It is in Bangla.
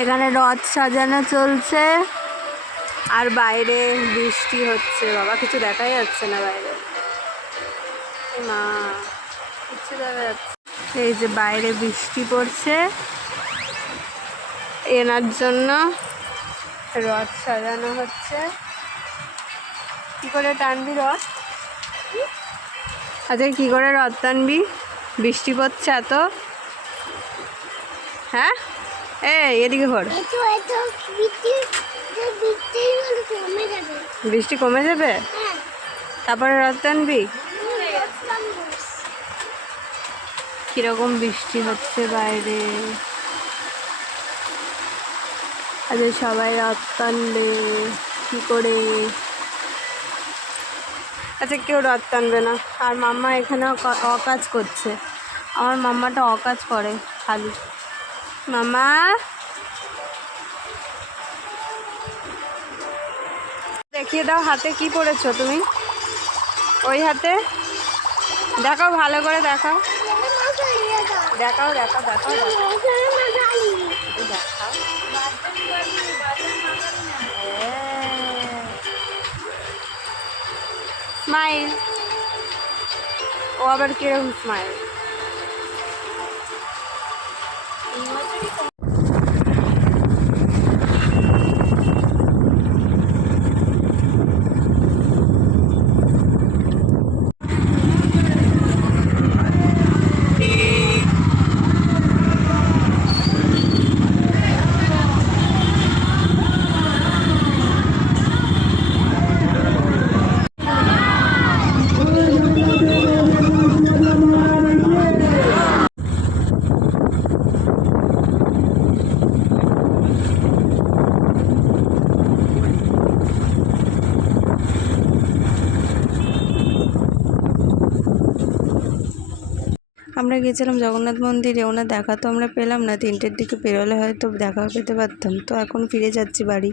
এখানে রথ সাজানো চলছে আর বাইরে বৃষ্টি হচ্ছে। বাবা কিছু দেখাই যাচ্ছে না বাইরে, না কিছু দেখা যাচ্ছে। এই যে বাইরে বৃষ্টি পড়ছে, এনার জন্য রথ সাজানো হচ্ছে। কি করে টানবি রথ? আচ্ছা কি করে রথ টানবি? বৃষ্টি পড়ছে এত। হ্যাঁ এদিকে ঘর। বৃষ্টি কমে যাবে তারপরে রথ টানবি? কিরকম বৃষ্টি হচ্ছে বাইরে। আচ্ছা সবাই রথ টানবে কি করে? আচ্ছা কেউ রথ টানবে না। আর মাম্মা এখানে অকাজ করছে। আমার মাম্মাটা অকাজ করে খালি। মামা দেখিয়ে দাও হাতে কি পড়েছো তুমি। ওই হাতে দেখাও, ভালো করে দেখাও, দেখাও দেখাও দেখাও দেখাও। স্মাইল। ও আবার কিরকম স্মাইল? আমরা গিয়েছিলাম জগন্নাথ মন্দিরে, ওনার দেখা তো আমরা পেলাম না। 3টের দিকে বেরোলে হয়তো দেখা পেতে পারতাম। তো এখন ফিরে যাচ্ছি বাড়ি।